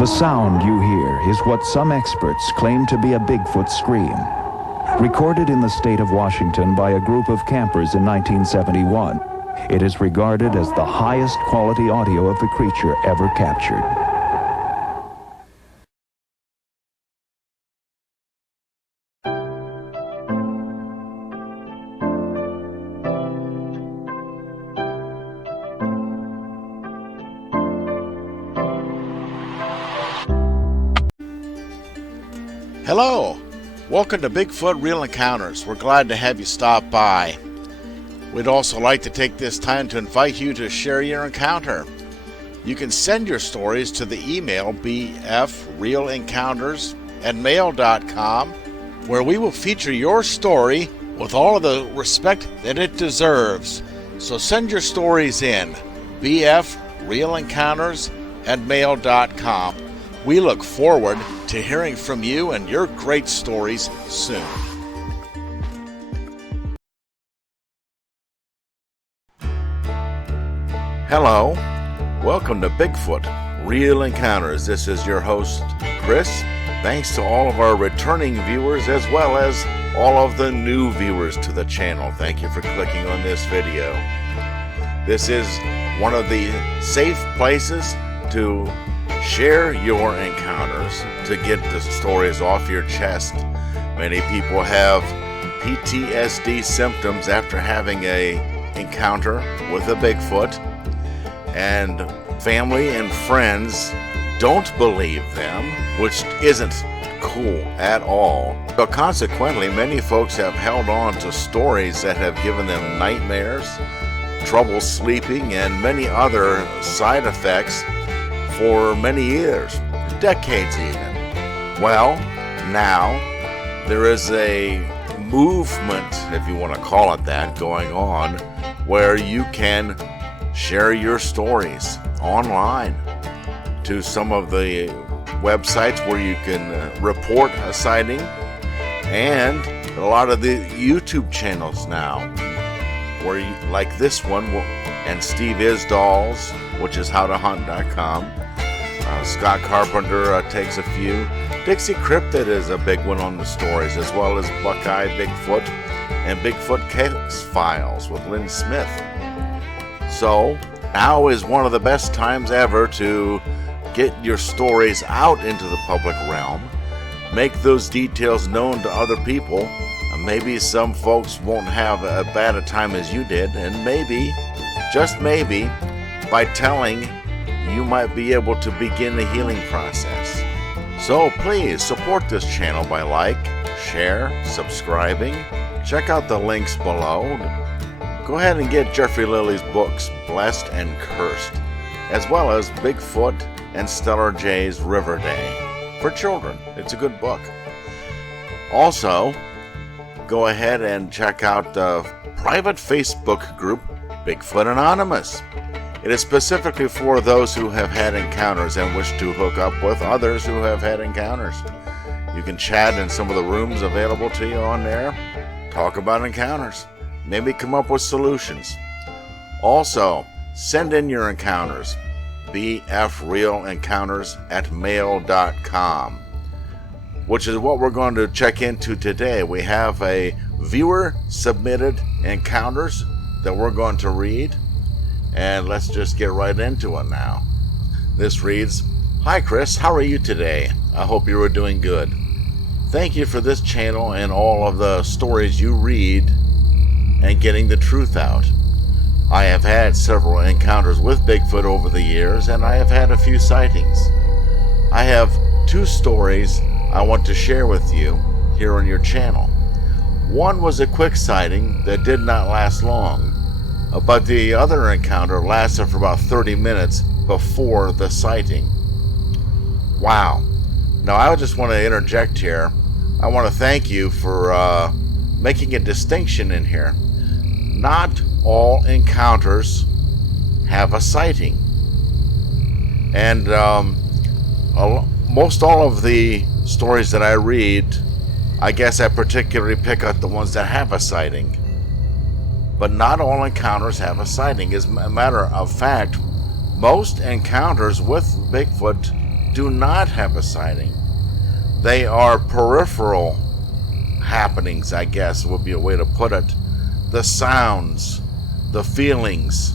The sound you hear is what some experts claim to be a Bigfoot scream. Recorded in the state of Washington by a group of campers in 1971, it is regarded as the highest quality audio of the creature ever captured. Hello, welcome to Bigfoot Real Encounters. We're glad to have you stop by. We'd also like to take this time to invite you to share your encounter. You can send your stories to the email bfrealencounters@mail.com, where we will feature your story with all of the respect that it deserves. So send your stories in, bfrealencounters@mail.com. We look forward to hearing from you and your great stories soon. Hello, welcome to Bigfoot Real Encounters. This is your host, Chris. Thanks to all of our returning viewers as well as all of the new viewers to the channel. Thank you for clicking on this video. This is one of the safe places to share your encounters, to get the stories off your chest. Many people have PTSD symptoms after having an encounter with a Bigfoot, and family and friends don't believe them, which isn't cool at all. So consequently, many folks have held on to stories that have given them nightmares, trouble sleeping, and many other side effects for many years, decades even. Well, now there is a movement, if you want to call it that, going on where you can share your stories online to some of the websites where you can report a sighting, and a lot of the YouTube channels now where you, like this one, and Steve Isdall's, which is howtohunt.com. Scott Carpenter takes a few. Dixie Cryptid is a big one on the stories, as well as Buckeye Bigfoot and Bigfoot Case Files with Lynn Smith. So now is one of the best times ever to get your stories out into the public realm, make those details known to other people. Maybe some folks won't have as bad a time as you did, and maybe, just maybe, by telling, you might be able to begin the healing process. So please support this channel by like, share, subscribing. Check out the links below. Go ahead and get Jeffrey Lilly's books, Blessed and Cursed, as well as Bigfoot and Stellar J's River Day for children. It's a good book. Also, go ahead and check out the private Facebook group, Bigfoot Anonymous. It is specifically for those who have had encounters and wish to hook up with others who have had encounters. You can chat in some of the rooms available to you on there, talk about encounters, maybe come up with solutions. Also, send in your encounters, bfrealencounters@mail.com, which is what we're going to check into today. We have a viewer submitted encounters that we're going to read. And let's just get right into it now. This reads, "Hi Chris, how are you today? I hope you are doing good. Thank you for this channel and all of the stories you read and getting the truth out. I have had several encounters with Bigfoot over the years, and I have had a few sightings. I have two stories I want to share with you here on your channel. One was a quick sighting that did not last long, but the other encounter lasted for about 30 minutes before the sighting." Wow. Now I just want to interject here. I want to thank you for making a distinction in here. Not all encounters have a sighting. And most all of the stories that I read, I guess I particularly pick out the ones that have a sighting. But not all encounters have a sighting. As a matter of fact, most encounters with Bigfoot do not have a sighting. They are peripheral happenings, I guess would be a way to put it. The sounds, the feelings,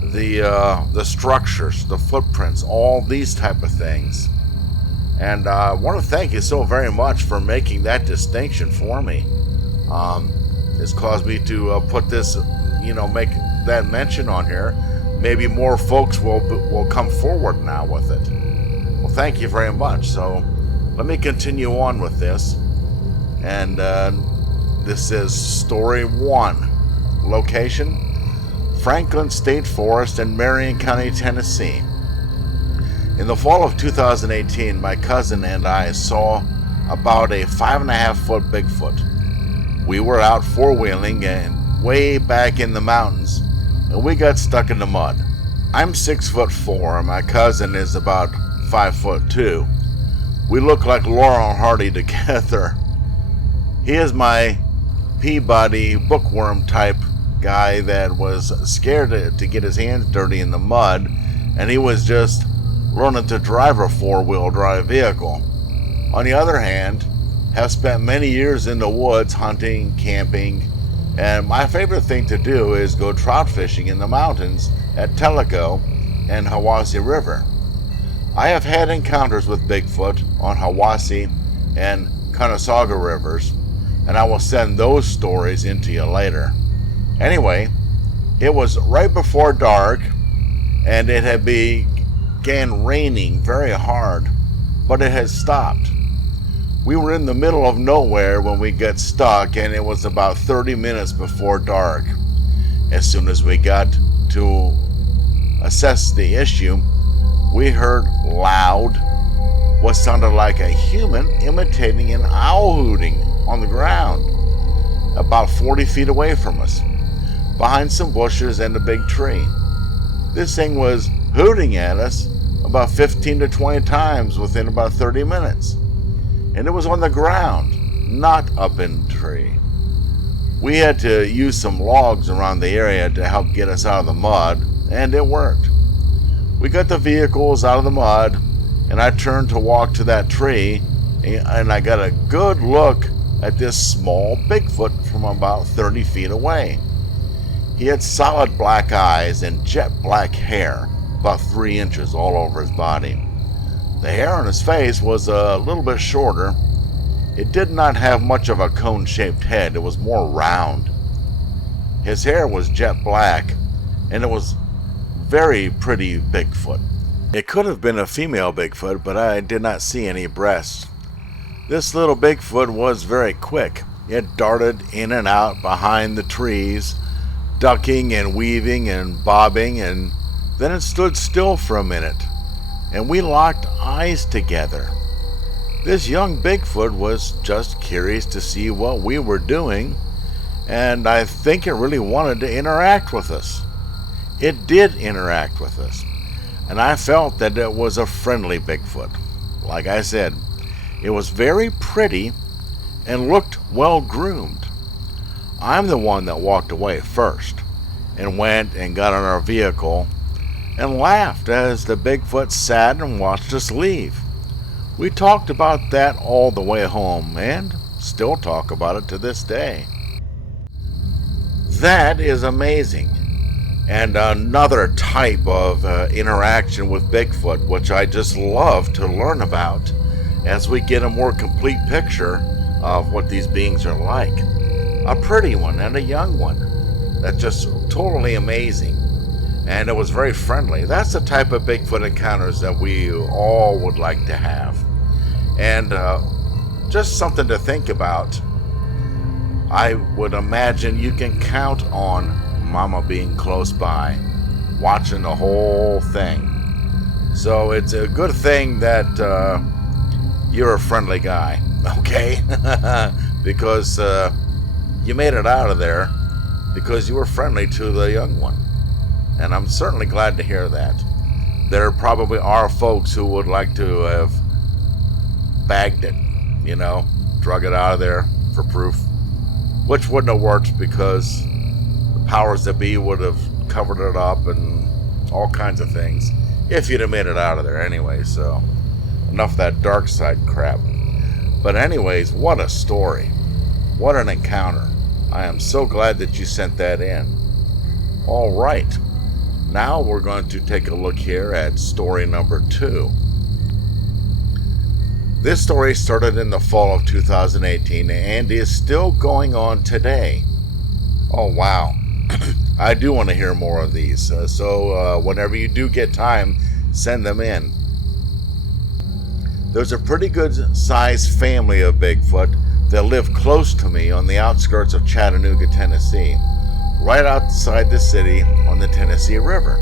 the structures, the footprints, all these type of things. And I want to thank you so very much for making that distinction for me. It's caused me to put this, make that mention on here. Maybe more folks will come forward now with it. Well, thank you very much. So let me continue on with this. And this is story 1. Location: Franklin State Forest in Marion County, Tennessee. In the fall of 2018, my cousin and I saw about a 5.5-foot Bigfoot. We were out four-wheeling and way back in the mountains, and we got stuck in the mud. I'm 6'4", and my cousin is about 5'2". We look like Laurel and Hardy together. He is my Peabody bookworm type guy that was scared to get his hands dirty in the mud, and he was just learning to drive a four-wheel drive vehicle. On the other hand, have spent many years in the woods hunting, camping, and my favorite thing to do is go trout fishing in the mountains at Tellico and Hiwassee River. I have had encounters with Bigfoot on Hiwassee and Conasauga rivers, and I will send those stories into you later. Anyway, it was right before dark, and it had began raining very hard, but it had stopped. We were in the middle of nowhere when we got stuck, and it was about 30 minutes before dark. As soon as we got to assess the issue, we heard loud, what sounded like a human imitating an owl hooting on the ground, about 40 feet away from us, behind some bushes and a big tree. This thing was hooting at us about 15 to 20 times within about 30 minutes. And it was on the ground, not up in the tree. We had to use some logs around the area to help get us out of the mud, and it worked. We got the vehicles out of the mud, and I turned to walk to that tree, and I got a good look at this small Bigfoot from about 30 feet away. He had solid black eyes and jet black hair, about 3 inches all over his body. The hair on his face was a little bit shorter. It did not have much of a cone-shaped head. It was more round. His hair was jet black, and it was very pretty Bigfoot. It could have been a female Bigfoot, but I did not see any breasts. This little Bigfoot was very quick. It darted in and out behind the trees, ducking and weaving and bobbing, and then it stood still for a minute, and we locked eyes together. This young Bigfoot was just curious to see what we were doing, and I think it really wanted to interact with us. It did interact with us, and I felt that it was a friendly Bigfoot. Like I said, it was very pretty and looked well groomed. I'm the one that walked away first and went and got on our vehicle and laughed as the Bigfoot sat and watched us leave. We talked about that all the way home and still talk about it to this day. That is amazing. And another type of interaction with Bigfoot, which I just love to learn about as we get a more complete picture of what these beings are like. A pretty one and a young one. That's just totally amazing. And it was very friendly. That's the type of Bigfoot encounters that we all would like to have. And just something to think about. I would imagine you can count on Mama being close by, watching the whole thing. So it's a good thing that you're a friendly guy, okay? Because you made it out of there because you were friendly to the young one. And I'm certainly glad to hear that. There probably are folks who would like to have bagged it, drug it out of there for proof, which wouldn't have worked because the powers that be would have covered it up and all kinds of things if you'd have made it out of there anyway. So enough of that dark side crap. But anyways, what a story. What an encounter. I am so glad that you sent that in. All right. Now we're going to take a look here at story number 2. This story started in the fall of 2018 and is still going on today. Oh, wow. I do want to hear more of these. So whenever you do get time, send them in. There's a pretty good sized family of Bigfoot that live close to me on the outskirts of Chattanooga, Tennessee, right outside the city on the Tennessee River.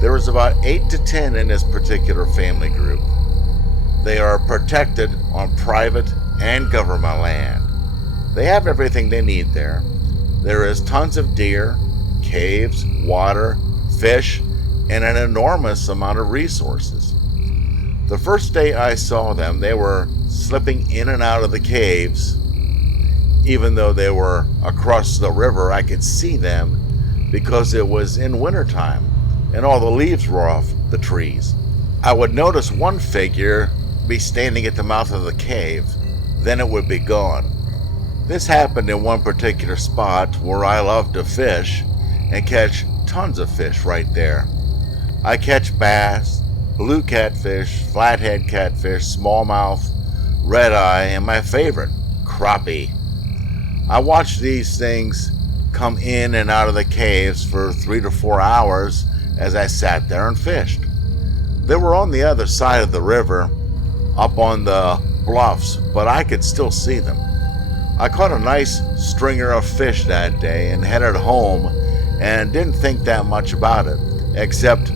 There is about 8 to 10 in this particular family group. They are protected on private and government land. They have everything they need there. There is tons of deer, caves, water, fish, and an enormous amount of resources. The first day I saw them, they were slipping in and out of the caves. Even though they were across the river, I could see them because it was in wintertime and all the leaves were off the trees. I would notice one figure be standing at the mouth of the cave, then it would be gone. This happened in one particular spot where I love to fish and catch tons of fish right there. I catch bass, blue catfish, flathead catfish, smallmouth, red eye, and my favorite, crappie. I watched these things come in and out of the caves for 3 to 4 hours as I sat there and fished. They were on the other side of the river, up on the bluffs, but I could still see them. I caught a nice stringer of fish that day and headed home and didn't think that much about it, except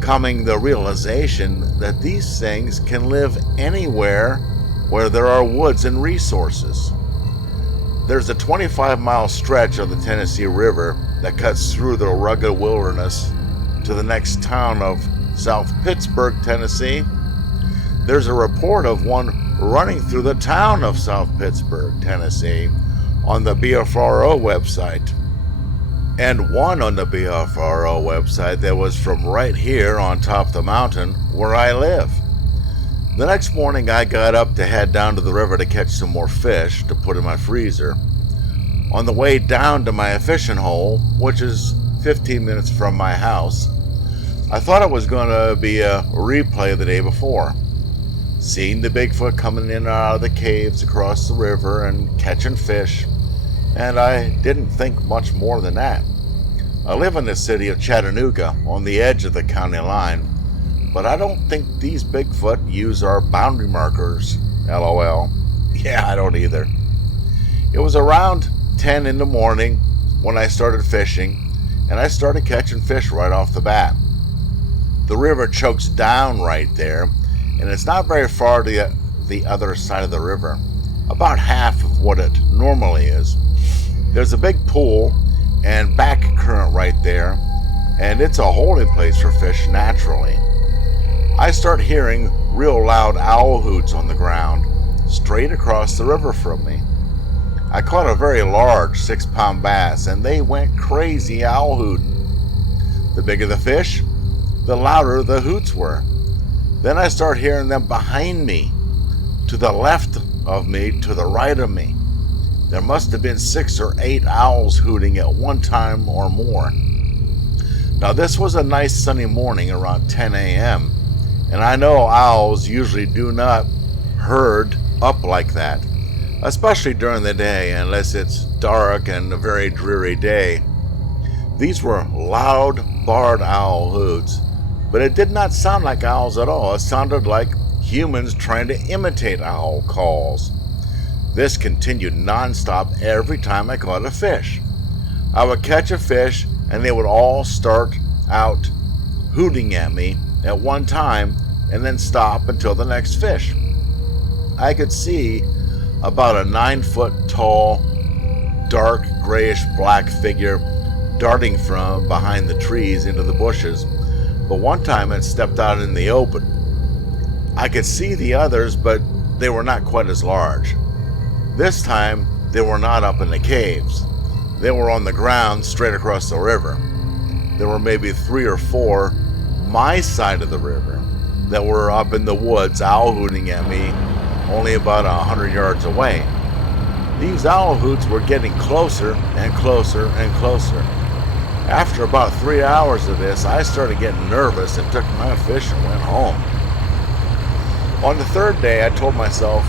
coming the realization that these things can live anywhere where there are woods and resources. There's a 25-mile stretch of the Tennessee River that cuts through the rugged wilderness to the next town of South Pittsburgh, Tennessee. There's a report of one running through the town of South Pittsburgh, Tennessee on the BFRO website, and one on the BFRO website that was from right here on top of the mountain where I live. The next morning I got up to head down to the river to catch some more fish to put in my freezer. On the way down to my fishing hole, which is 15 minutes from my house, I thought it was going to be a replay of the day before. Seeing the Bigfoot coming in and out of the caves across the river and catching fish, and I didn't think much more than that. I live in the city of Chattanooga on the edge of the county line, but I don't think these Bigfoot use our boundary markers, LOL. Yeah, I don't either. It was around 10 in the morning when I started fishing, and I started catching fish right off the bat. The river chokes down right there, and it's not very far to the other side of the river, about half of what it normally is. There's a big pool and back current right there, and it's a holding place for fish naturally. I start hearing real loud owl hoots on the ground, straight across the river from me. I caught a very large 6-pound bass, and they went crazy owl hooting. The bigger the fish, the louder the hoots were. Then I start hearing them behind me, to the left of me, to the right of me. There must have been 6 or 8 owls hooting at one time or more. Now this was a nice sunny morning around 10 a.m. and I know owls usually do not herd up like that, especially during the day unless it's dark and a very dreary day. These were loud barred owl hoots, but it did not sound like owls at all. It sounded like humans trying to imitate owl calls. This continued nonstop every time I caught a fish. I would catch a fish and they would all start out hooting at me at one time and then stop until the next fish. I could see about a 9-foot tall, dark grayish black figure darting from behind the trees into the bushes, but one time it stepped out in the open. I could see the others, but they were not quite as large. This time, they were not up in the caves. They were on the ground straight across the river. There were maybe 3 or 4 my side of the river. that were up in the woods owl hooting at me only about 100 yards away. These owl hoots were getting closer and closer and closer. After about 3 hours of this, I started getting nervous and took my fish and went home. On the third day, I told myself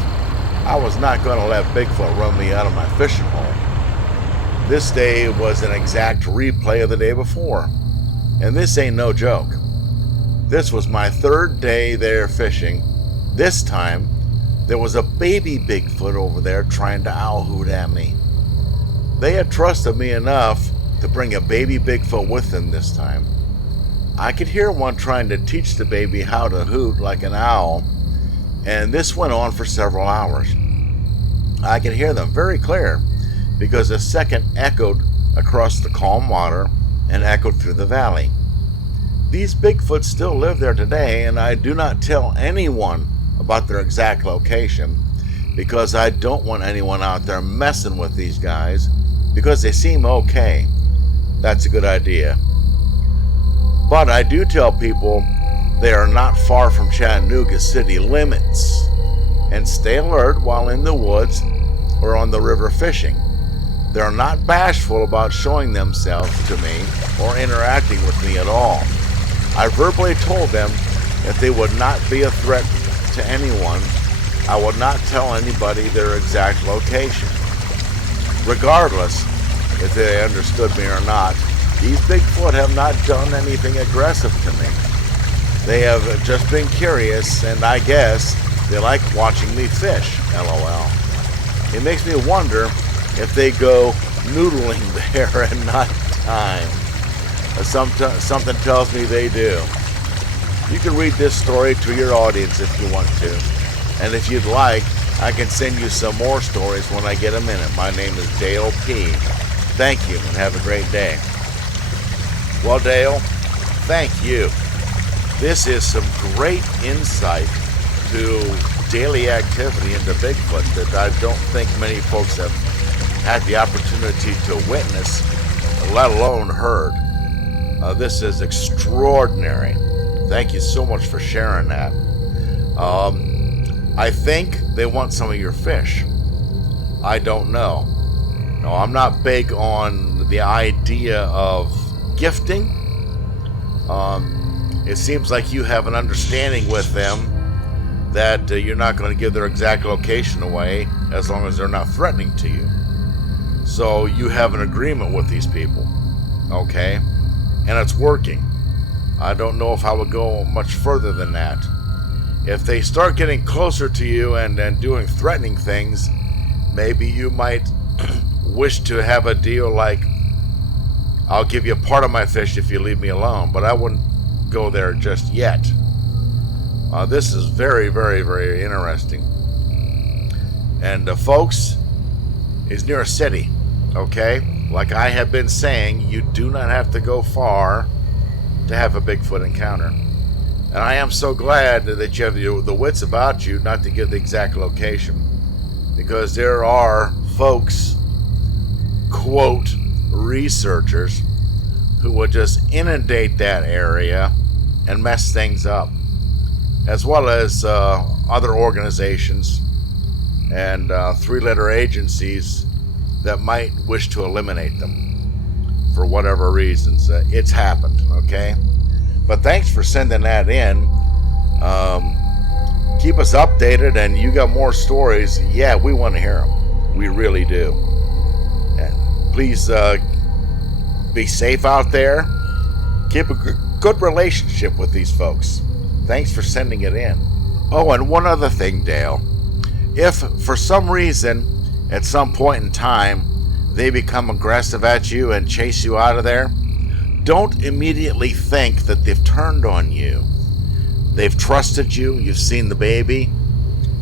I was not going to let Bigfoot run me out of my fishing hole. This day was an exact replay of the day before, and this ain't no joke. This was my third day there fishing. This time, there was a baby Bigfoot over there trying to owl hoot at me. They had trusted me enough to bring a baby Bigfoot with them this time. I could hear one trying to teach the baby how to hoot like an owl, and this went on for several hours. I could hear them very clear because a second echoed across the calm water and echoed through the valley. These Bigfoots still live there today, and I do not tell anyone about their exact location because I don't want anyone out there messing with these guys because they seem okay. That's a good idea. But I do tell people they are not far from Chattanooga city limits, and stay alert while in the woods or on the river fishing. They're not bashful about showing themselves to me or interacting with me at all. I verbally told them if they would not be a threat to anyone, I would not tell anybody their exact location. Regardless if they understood me or not, these Bigfoot have not done anything aggressive to me. They have just been curious, and I guess they like watching me fish, LOL. It makes me wonder if they go noodling there at night time. Something tells me they do. You can read this story to your audience if you want to. And if you'd like, I can send you some more stories when I get a minute. My name is Dale P. Thank you, and have a great day. Well, Dale, thank you. This is some great insight to daily activity into Bigfoot that I don't think many folks have had the opportunity to witness, let alone heard. This is extraordinary. Thank you so much for sharing that. I think they want some of your fish. I don't know. No, I'm not big on the idea of gifting. It seems like you have an understanding with them that you're not going to give their exact location away as long as they're not threatening to you. So you have an agreement with these people, okay? And it's working. I don't know if I would go much further than that. If they start getting closer to you and doing threatening things, maybe you might wish to have a deal like, I'll give you a part of my fish if you leave me alone, but I wouldn't go there just yet. This is very, very, very interesting. And folks, is near a city, okay? Like I have been saying, you do not have to go far to have a Bigfoot encounter. And I am so glad that you have the wits about you not to give the exact location, because there are folks, quote, researchers, who would just inundate that area and mess things up, as well as other organizations and three-letter agencies that might wish to eliminate them for whatever reasons. It's happened, okay? But thanks for sending that in. Keep us updated, and you got more stories. Yeah, we want to hear them. We really do. And please be safe out there. Keep a good relationship with these folks. Thanks for sending it in. Oh, and one other thing, Dale. If for some reason, at some point in time, they become aggressive at you and chase you out of there, don't immediately think that they've turned on you. They've trusted you, you've seen the baby,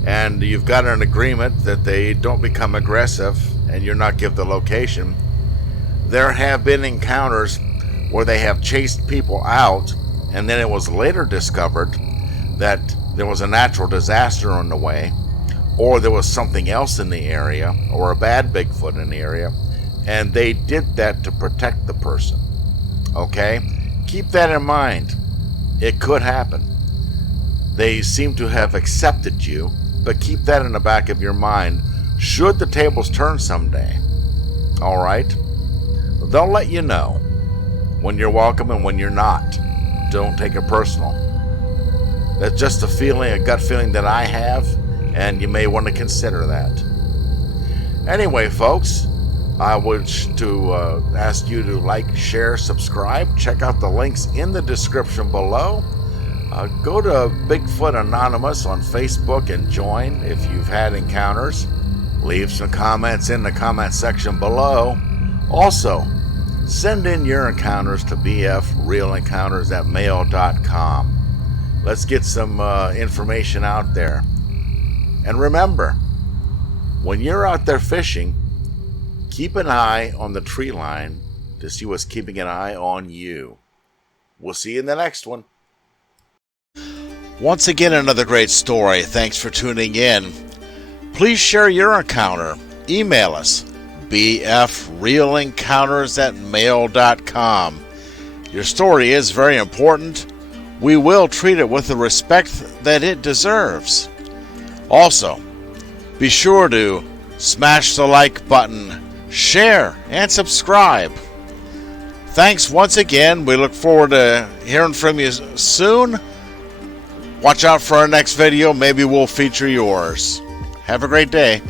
and you've got an agreement that they don't become aggressive and you're not give the location. There have been encounters where they have chased people out, and then it was later discovered that there was a natural disaster on the way, or there was something else in the area, or a bad Bigfoot in the area, and they did that to protect the person. Okay? Keep that in mind. It could happen. They seem to have accepted you, but keep that in the back of your mind should the tables turn someday. Alright? They'll let you know when you're welcome and when you're not. Don't take it personal. That's just a feeling, a gut feeling that I have, and you may want to consider that. Anyway, folks, I wish to ask you to like, share, subscribe. Check out the links in the description below. Go to Bigfoot Anonymous on Facebook and join if you've had encounters. Leave some comments in the comment section below. Also, send in your encounters to bfrealencounters@mail.com. Let's get some information out there. And remember, when you're out there fishing, keep an eye on the tree line to see what's keeping an eye on you. We'll see you in the next one. Once again, another great story. Thanks for tuning in. Please share your encounter. Email us, bfrealencounters@mail.com. Your story is very important. We will treat it with the respect that it deserves. Also, be sure to smash the like button, share, and subscribe. Thanks once again. We look forward to hearing from you soon. Watch out for our next video. Maybe we'll feature yours. Have a great day.